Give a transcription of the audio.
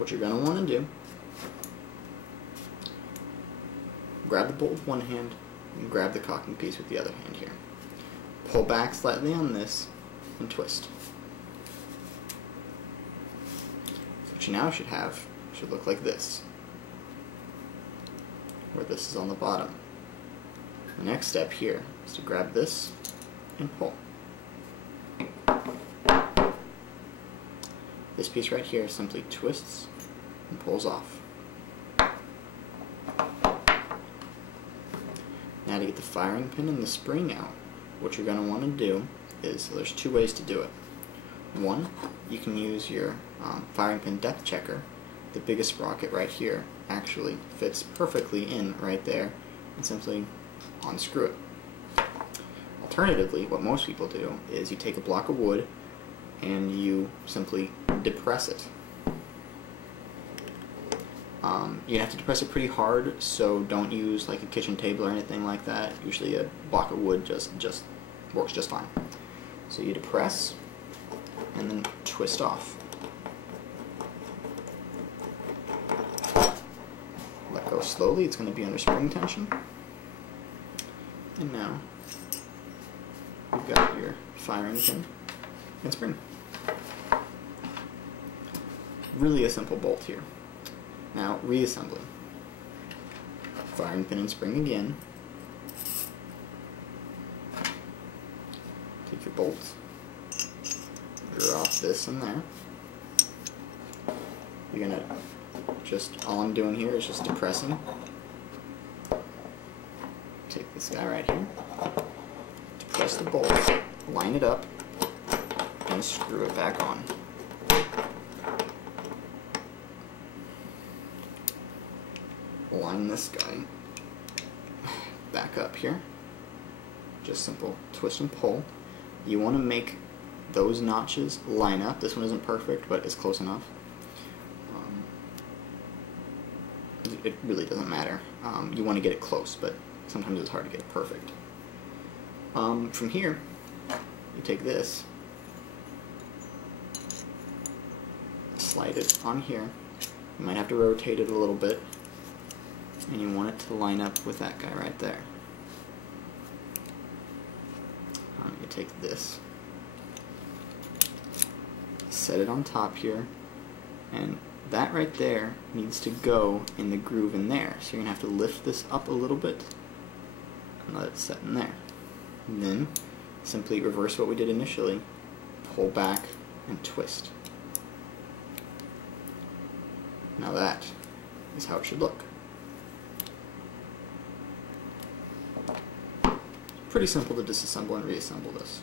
what you're going to want to do, grab the bolt with one hand and grab the cocking piece with the other hand here. Pull back slightly on this and twist. So what you now should have should look like this, where this is on the bottom. The next step here is to grab this and pull. This piece right here simply twists and pulls off. Now to get the firing pin and the spring out, what you're going to want to do is, so there's two ways to do it. One, you can use your firing pin depth checker. The biggest sprocket right here actually fits perfectly in right there, and simply unscrew it. Alternatively, what most people do is you take a block of wood and you simply depress it. You have to depress it pretty hard, so don't use like a kitchen table or anything like that. Usually a block of wood just works just fine. So you depress and then twist off. Let go slowly, it's going to be under spring tension. And now you've got your firing pin and spring. Really a simple bolt here. Now, reassembly. Firing pin and spring again. Take your bolts, drop this in there. You're gonna all I'm doing here is just depressing. Take this guy right here, depress the bolts, line it up, and screw it back on. Line this guy back up here. Just simple twist and pull. You want to make those notches line up. This one isn't perfect, but it's close enough. It really doesn't matter. You want to get it close, but sometimes it's hard to get it perfect. From here, you take this, slide it on here. You might have to rotate it a little bit, and you want it to line up with that guy right there. You take this, set it on top here, and that right there needs to go in the groove in there. So you're going to have to lift this up a little bit and let it set in there. And then simply reverse what we did initially, pull back and twist. Now that is how it should look. Pretty simple to disassemble and reassemble this.